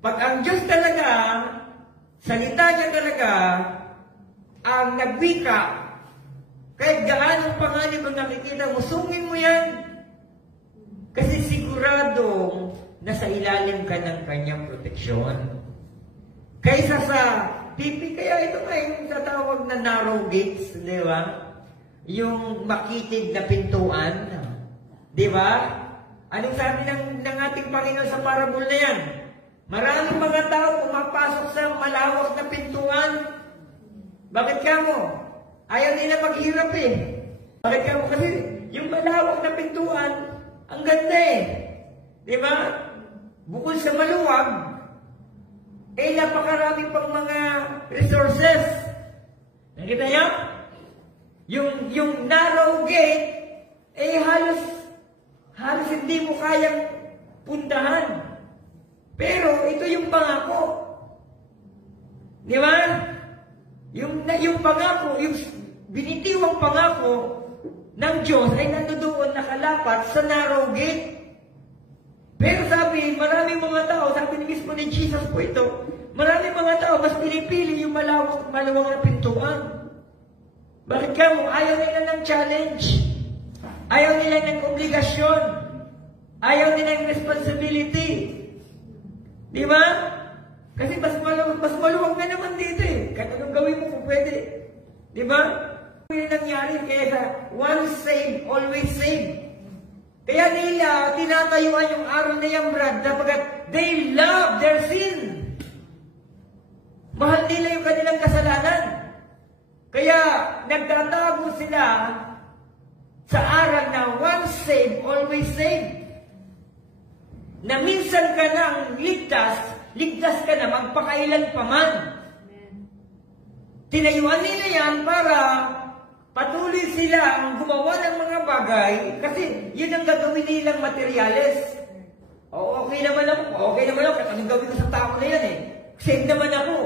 Pag ang Diyos talaga, salita niya talaga, ang nagwika, kahit gaano panganib ang nakikita mo, sungin mo yan. Kasi siguradong nasa ilalim ka ng kanyang proteksyon. Kaysa sa pipi, kaya ito nga yung tatawag na narrow gates, di ba? Yung makitid na pintuan, di ba? Anong sabi ng ating Panginoon sa parable na yan? Maraming mga tao pumapasok sa malawak na pintuan. Bakit ka mo? Ayaw nila maghirap eh. Bakit ka mo? Kasi yung malawak na pintuan, ang ganda eh. Di ba? Bukod sa maluwag, eh napakarami pang mga resources. Nakita niyo? Yung narrow gate, eh halos hindi mo kayang puntahan. Pero ito yung pangako. Di ba? Yung pangako, yung binitiwang pangako ng Diyos ay nandoon nakalapat sa narrow gate. Pero sabi, maraming mga tao, sabi mismo ni Jesus po ito, maraming mga tao mas pinipili yung malawak na pintuan. Bakit ka mo? Ayaw nila ng challenge. Ayaw nila ng obligasyon. Ayaw nila ng responsibility. Di ba? Kasi mas maluwag na naman dito eh. Kahit anong gawin mo kung pwede. Di ba? Ano yung nangyari? Kaya sa once saved, always saved. Kaya nila tinatayuan yung araw na yan, Brad, dapat they love their sin. Mahal nila yung kanilang kasalanan. Kaya nagtatago sila sa aral na once saved, always saved. Na minsan ka nang ligtas ka na magpakailan pa man. Tinayuan nila yan para patuloy silang gumawa ng mga bagay kasi yun ang gagawin nilang materyales. Okay naman ako, kahit anong gawin ko sa tao na yan eh. Save naman ako.